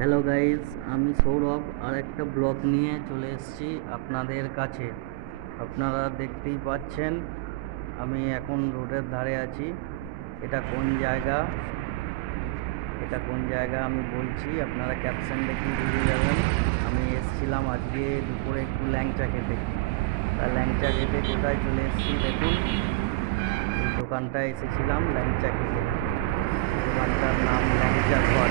Hello guys, আমি সৌরভ আর একটা blog নিয়ে চলে এসেছি আপনাদের কাছে। আপনারা দেখতেই পাচ্ছেন আমি এখন রোডের ধারে আছি। এটা কোন জায়গা আমি বলছি, আপনারা ক্যাপশন দেখে বুঝে যাবেন। আমি এসেছিলাম আজকে দুপুরে একটু ল্যাংচা খেতে। তা ল্যাংচা খেতে কোথায় চলে এসেছি দেখুন, এই দোকানটায় এসেছিলাম ল্যাংচা খেতে। দোকানটার নাম ল্যাংচা ঘর।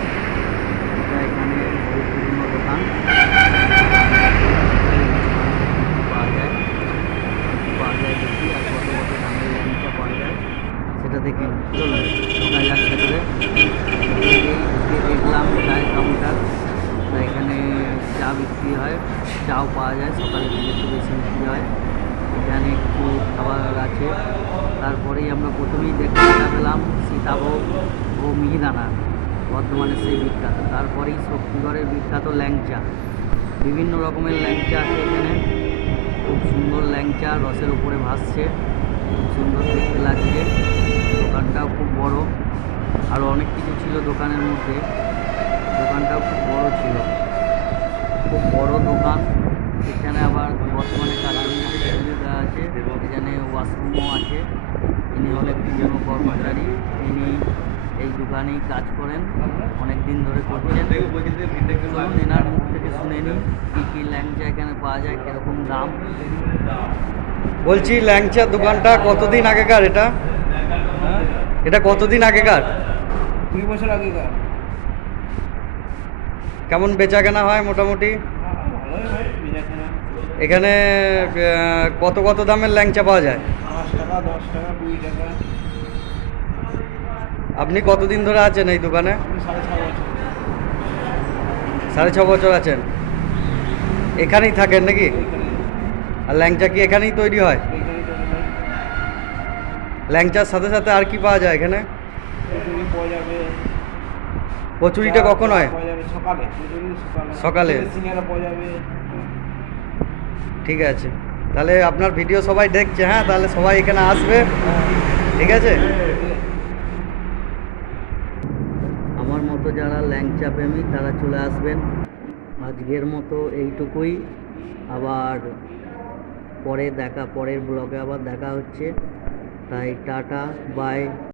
এখানে বহু পুরনো দোকান, পাওয়া যায় দেখি, আর কত কত দামের ল্যাংচা পাওয়া যায় সেটা দেখি। চলুন ঢোকা যাক ভেতরে। দেখলাম চায়ের কাউন্টার, তা এখানে চা বিক্রি হয়, চাও পাওয়া যায়, সকালে দিকে একটু বেশি বিক্রি হয়। এখানে একটু খাবার আছে। তারপরেই আমরা প্রথমেই দেখতে পেলাম সীতাভোগ ও মিহিদানা, বর্ধমানের সেই বিখ্যাত। তারপরেই শক্তিগড়ের বিখ্যাত ল্যাংচা, বিভিন্ন রকমের ল্যাংচা আছে এখানে। খুব সুন্দর ল্যাংচা, রসের উপরে ভাসছে, খুব সুন্দর দেখতে লাগছে। দোকানটাও খুব বড়, আরও অনেক কিছু ছিল দোকানের মধ্যে। দোকানটাও খুব বড় ছিল, খুব বড় দোকান। এখানে আবার বর্তমানে কাস্টমারদের সুবিধা আছে, এখানে ওয়াশরুমও আছে। ইনি হলেন পুরনো কর্মচারী, তিনি এই দোকানেই কাজ করেন, অনেক দিন ধরে করছেন। চলুন এনার মুখ থেকে শুনে নিন কী কী ল্যাংচা এখানে পাওয়া যায়, কীরকম দাম। বলছি ল্যাংচা দোকানটা কতদিন আগেকার? এটা কতদিন আগেকার? 20 বছর আগেকার। কেমন বেচা কেনা হয় মোটামুটি? ভালোই হয় বেচাকেনা। এখানে কত কত দামের ল্যাংচা পাওয়া যায়? 5 টাকা, 10 টাকা, 20 টাকা। আপনি কতদিন ধরে আছেন এই দোকানে? আমি 6.5 বছর। 6.5 বছর আছেন, এখানেই থাকেন নাকি? আর ল্যাংচা কি এখানেই তৈরি হয়? এইখানেই তৈরি হয়। ল্যাংচার সাথে সাথে আর কি পাওয়া যায় এখানে? কচুরি পাওয়া যাবে। কচুরিটা কখন হয়? পাওয়া যাবে সকালে, কচুরি সকালে। সিঙ্গারা পাওয়া যাবে। ঠিক আছে, তাহলে আপনার ভিডিও সবাই দেখছে, হ্যাঁ তাহলে সবাই এখানে আসবে, ঠিক আছে? আমার মতো যারা ল্যাংচা প্রেমী তারা চলে আসবেন। আজকের মতো এইটুকুই, আবার পরের ব্লগে আবার দেখা হচ্ছে। তাই টাটা, বাই।